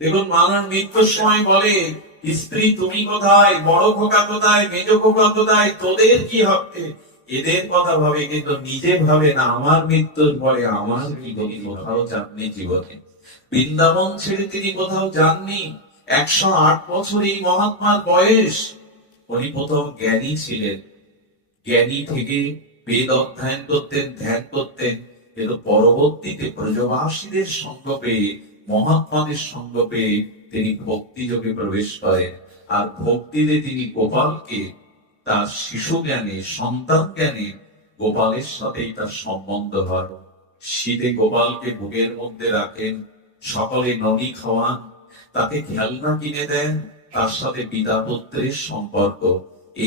দেখুন মানুষ মৃত্যুর সময় বলে, স্ত্রী তুমি কোথায়, বড় খোকা কোথায়, মেজ খোকা কোথায়, তোদের কি হবে? এদের কথা ভাবে, কিন্তু নিজে ভাবে না আমার মৃত্যুর পরে আমার কি গতি। কোথাও যাননি জীবনে, বৃন্দাবন ছেড়ে তিনি কোথাও যাননি। 108 বছর এই মহাত্মার বয়স। উনি প্রথম জ্ঞানী ছিলেন, জ্ঞানী থেকে বেদ অধ্যয়ন করতেন, ধ্যান করতেন, কিন্তু পরবর্তীতে ব্রজবাসীদের সঙ্গ পেয়ে, মহাত্মাদের সঙ্গ পেয়ে তিনি ভক্তি যোগে প্রবেশ করেন। আর ভক্তিতে তিনি গোপালকে তার শিশু জ্ঞানে, সন্তান জ্ঞানে গোপালের সাথেই তার সম্বন্ধ হয়। শীতে গোপালকে বুকের মধ্যে রাখেন, সকলে ননি খাওয়ান, তাকে খেলনা কিনে দেন, তার সাথে পিতা পুত্রের সম্পর্ক।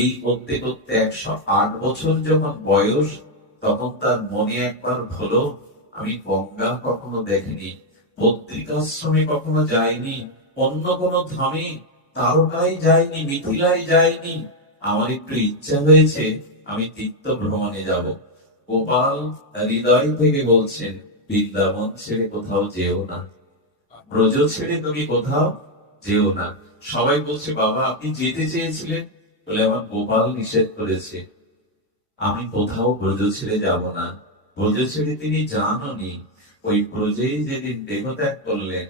এই করতে করতে 108 বছর যখন বয়স, তখন তার মনে একবার হলো, আমি গঙ্গা কখনো দেখিনি, পত্রিকাশ্রমে কখনো যাইনি, অন্য কোনো ধামে তারকায় যাইনি, মিথিলায় যাইনি, আমার একটু ইচ্ছা হয়েছে আমি তীর্থ ভ্রমণে যাব। গোপাল হৃদয় থেকে বলছেন, বৃন্দাবন ছেড়ে কোথাও যেও না, ব্রজ ছেড়ে তুমি কোথাও যেও না। সবাই বলছে, বাবা আপনি যেতে চেয়েছিলেন, বলে আমার গোপাল নিষেধ করেছে, আমি কোথাও ব্রজ ছেড়ে যাব না। ব্রজ ছেড়ে তিনি যাননি। ওই ব্রজেই যেদিন দেহত্যাগ করলেন,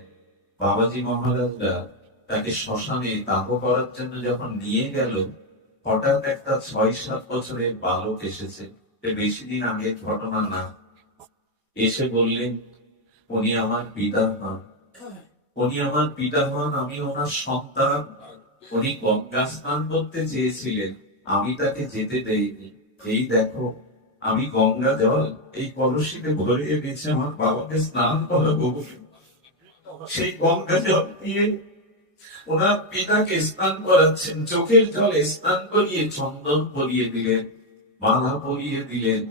বাবাজি মহারাজরা তাকে শ্মশানে দাহ করার জন্য যখন নিয়ে গেল, হঠাৎ একটা 6-7 বছরের বালক এসেছে, বেশি দিন আগের ঘটনা না। এসে বললেন, উনি আমার পিতা হন, উনি আমার পিতা হন, আমি ওনার সন্তান। উনি গঙ্গা স্নান করতে চেয়েছিলেন, আমি তাকে যেতে দেইনি। এই দেখো আমি গঙ্গা জল এই কলসিতে ভরে এনেছি আমার বাবাকে স্নান করাবো। সেই গঙ্গা জল দিয়ে ওনার পিতাকে স্নান করাচ্ছেন, চোখের জলে স্নান করিয়ে চন্দন পরিয়ে দিলেন, মালা পরিয়ে দিলেন,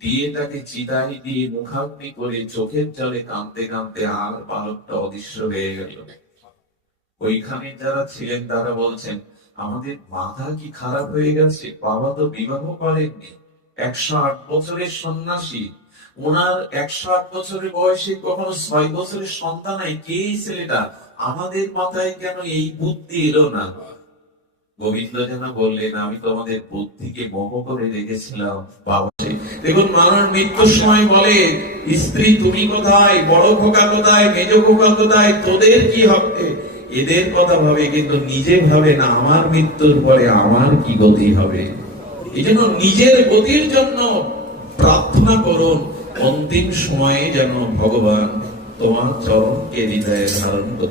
দিয়ে তাকে চিতায় দিয়ে মুখাগ্নি করে চোখের জলে কাঁদতে কাঁদতে আর বালকটা অদৃশ্য হয়ে গেল। ওইখানে যারা ছিলেন তারা বলছেন, আমাদের মাথা কি খারাপ হয়ে গেছে, বাবা তো বিবাহ করেননি, 108 বছরের সন্ন্যাসী, ওনার 108 বছরের বয়সে কখনো 6 বছরের সন্তান নাই, কে ছেলেটা, আমাদের মাথায় কেন এই বুদ্ধি এলো না? গোবিন্দ যেন বললেন, আমি তোমাদের বুদ্ধিকে মোহ করে রেখেছিলাম বাবা। দেখুন মানুষ মৃত্যুর সময় বলে, স্ত্রী তুমি কোথায়, বড় খোকা কোথায়, মেজ খোকা কোথায়, তোদের কি হবে? এদের কথা ভাবে, কিন্তু নিজে ভাবে না আমার মৃত্যুর পরে আমার কি গতি হবে। এই জন্য নিজের গতির জন্য প্রার্থনা করুন, অন্তিম সময়ে যেন ভগবান তোমার চরণকে হৃদয়ে ধারণ করতে